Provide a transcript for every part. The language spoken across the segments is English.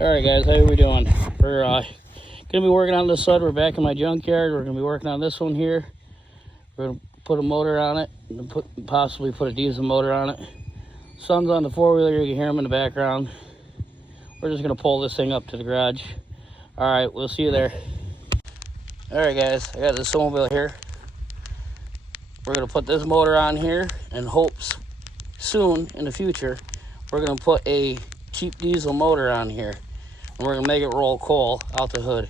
Alright guys, how are we doing? We're gonna be working on this side. We're back in my junkyard. We're gonna be working on this one here. We're gonna put a motor on it and possibly put a diesel motor on it. Sun's on the four-wheeler, you can hear them in the background. We're just gonna pull this thing up to the garage. Alright, we'll see you there. Alright guys, I got this snowmobile here. We're gonna put this motor on here and hopes soon in the future we're gonna put a cheap diesel motor on here. And we're gonna make it roll coal out the hood.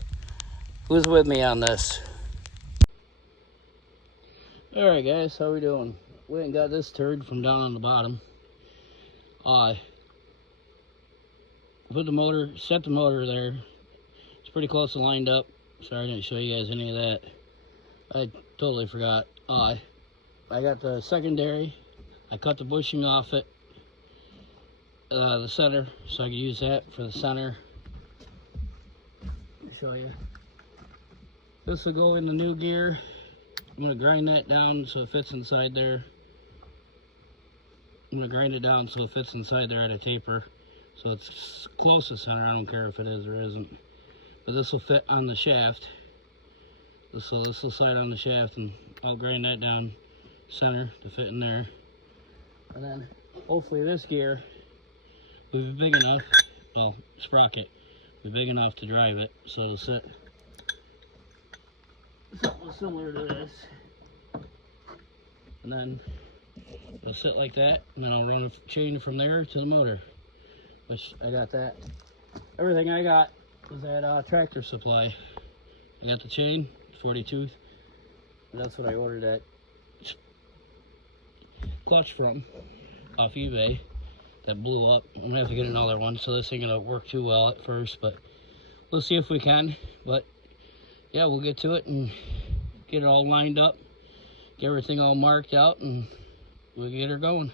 Who's with me on this? Alright guys, how we doing? We ain't got this turd from down on the bottom. Put the motor, set the motor there. It's pretty close to lined up. Sorry I didn't show you guys any of that. I totally forgot. I got the secondary. I cut the bushing off it. The center, so I could use that for the center. Let me show you. This will go in the new gear. I'm going to grind that down so it fits inside there. I'm going to grind it down so it fits inside there at a taper. So it's close to center. I don't care if it is or isn't. But this will fit on the shaft. So this will slide on the shaft, and I'll grind that down center to fit in there. And then hopefully this gear will be big enough, well, sprocket, will be big enough to drive it. So it'll sit something similar to this. And then it'll sit like that, and then I'll run a chain from there to the motor, which I got that. Everything I got was at Tractor Supply. I got the chain, 40 tooth, and that's what I ordered that clutch from off eBay that blew up. I'm gonna have to get another one, so this ain't gonna work too well at first, but we'll see if we can. But yeah, we'll get to it and get it all lined up, get everything all marked out, and we'll get her going.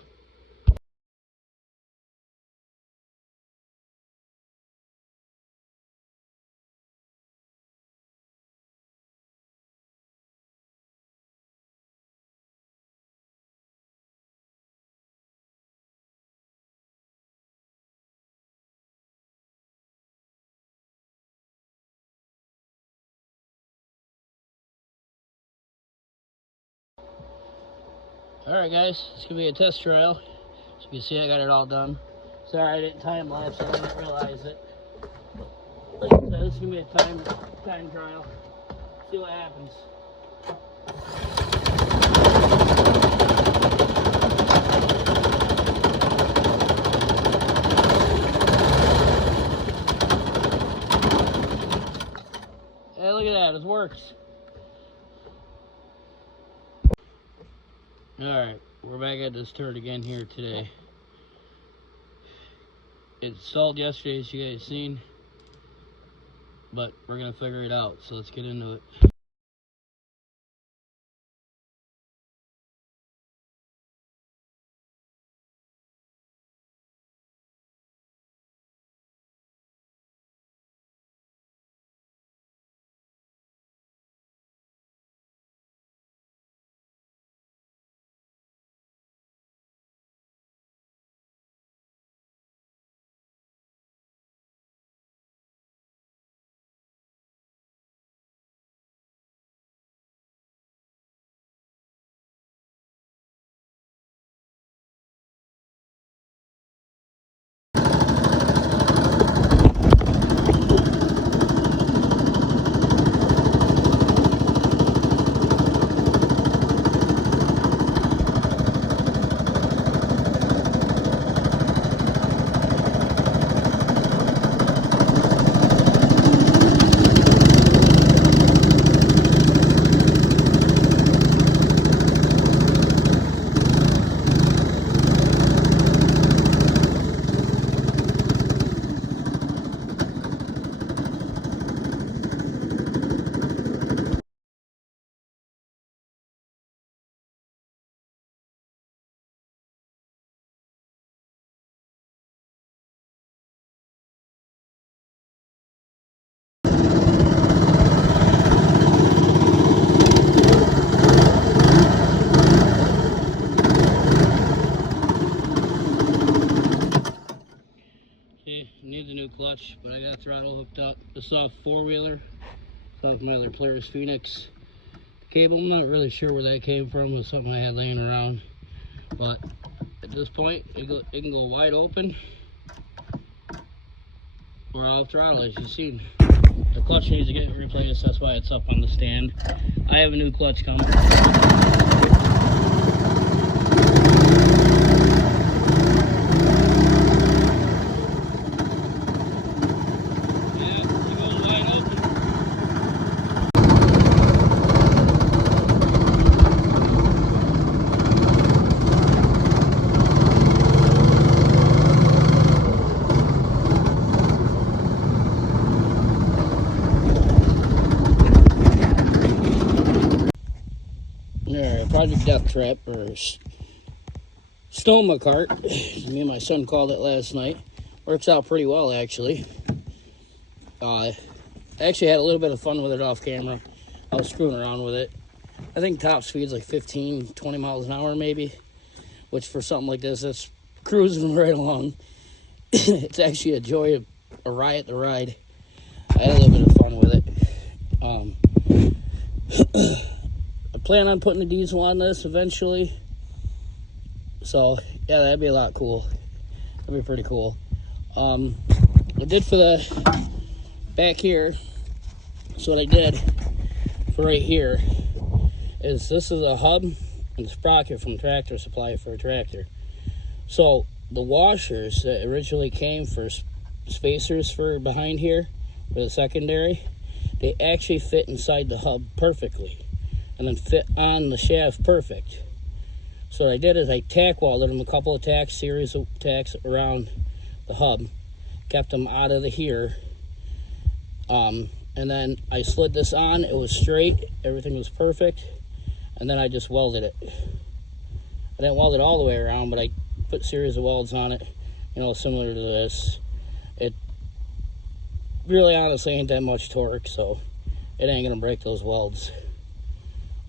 Alright guys, it's gonna be a test trial. As you can see, I got it all done. Sorry I didn't time lapse, I didn't realize it. Like I said, this is gonna be a time trial. See what happens. Hey, look at that, it works. Alright, we're back at this turd again here today. It stalled yesterday, as you guys seen, but we're gonna figure it out, so let's get into it. clutch, but I got throttle hooked up. This is off four-wheeler. It's off my other Polaris Phoenix cable. I'm not really sure where that came from. It was something I had laying around. But at this point, it can go wide open or off throttle, as you've seen. The clutch needs to get replaced. That's why it's up on the stand. I have a new clutch coming. Alright, Project Death Trap, or snowmacart, me and my son called it last night. Works out pretty well, actually. I actually had a little bit of fun with it off camera. I was screwing around with it. I think top speed's like 15, 20 miles an hour maybe, which for something like this, it's cruising right along. It's actually a joy, a riot to ride. I had a little bit of fun with it. I plan on putting a diesel on this eventually. So, yeah, that'd be a lot cool. That'd be pretty cool. I did for the back here. So what I did for right here is this is a hub and a sprocket from Tractor Supply for a tractor. So the washers that originally came for spacers for behind here for the secondary, they actually fit inside the hub perfectly and then fit on the shaft perfect. So what I did is I tack welded them, a couple of tacks, series of tacks around the hub, kept them out of the here, and then I slid this on. It was straight, everything was perfect, and then I just welded it. I didn't weld it all the way around, but I put a series of welds on it, you know, similar to this. It really honestly ain't that much torque, so it ain't gonna break those welds.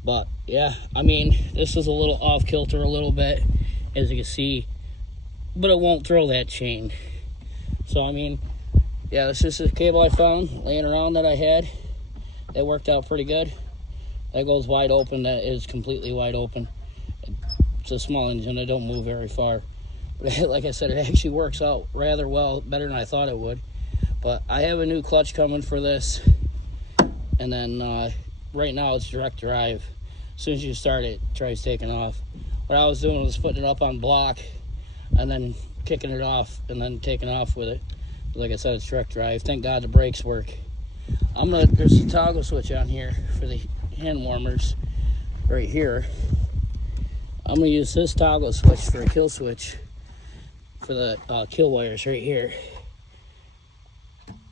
But yeah, I mean, this is a little off kilter a little bit, as you can see, but it won't throw that chain. So I mean, yeah, this is a cable I found laying around that I had. That worked out pretty good. That goes wide open. That is completely wide open. It's a small engine. It don't move very far. But like I said, it actually works out rather well, better than I thought it would. But I have a new clutch coming for this. And then right now it's direct drive. As soon as you start it, it tries taking off. What I was doing was putting it up on block and then kicking it off and then taking off with it. Like I said, it's direct drive. Thank God the brakes work. There's a toggle switch on here for the hand warmers right here. I'm gonna use this toggle switch for a kill switch for the kill wires right here.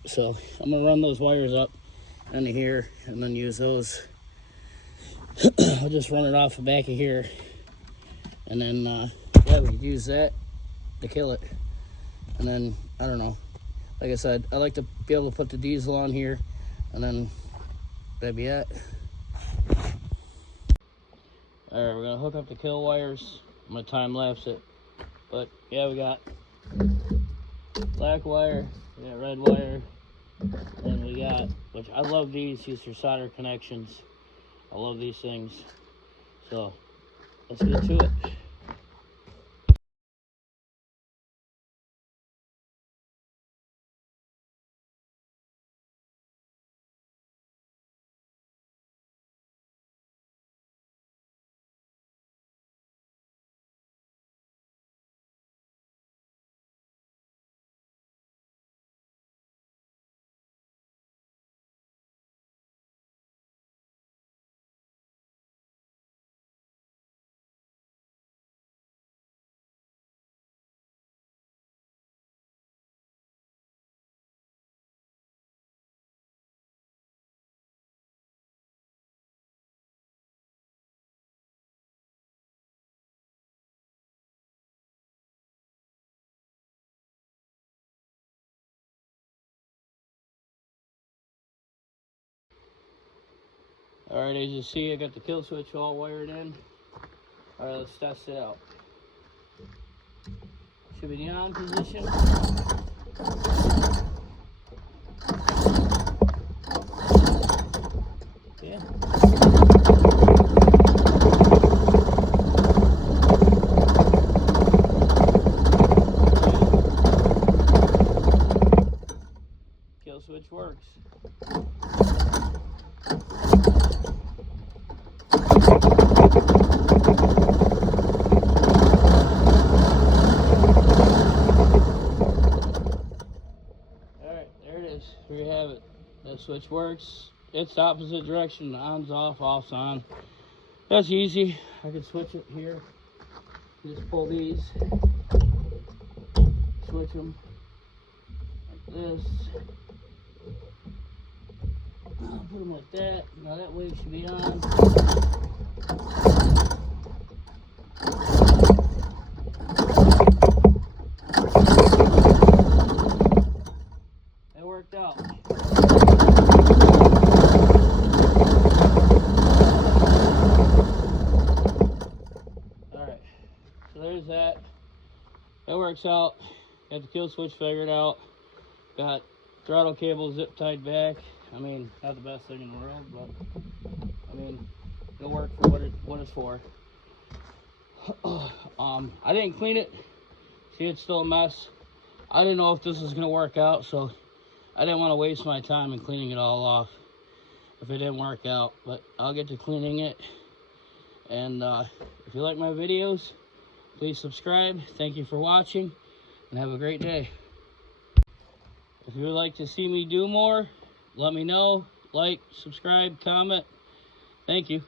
So I'm gonna run those wires up into here and then use those. I'll just run it off the back of here, and then yeah, we can use that to kill it. And then I don't know, like I said, I like to be able to put the diesel on here, and then that'd be it. All right, we're gonna hook up the kill wires. I'm gonna time lapse it, but yeah, we got black wire, we got red wire, and we got, which I love these for solder connections. I love these things. So let's get to it. All right, as you see, I got the kill switch all wired in. All right, let's test it out. Should be the on position. switch works. Alright, there it is. Here you have it. That switch works. It's the opposite direction. On's off, off's on. That's easy. I can switch it here. Just pull these. Switch them like this. I'll put them like that. Now that wave should be on. That worked out. Alright, so there's that. That works out. Got the kill switch figured out. Got throttle cable zip tied back. I mean, not the best thing in the world, but I mean, it'll work for what it's for. I didn't clean it. See, it's still a mess. I didn't know if this was gonna work out, so I didn't want to waste my time in cleaning it all off if it didn't work out. But I'll get to cleaning it. And if you like my videos, please subscribe. Thank you for watching, and have a great day. If you would like to see me do more, let me know. Like, subscribe, comment. Thank you.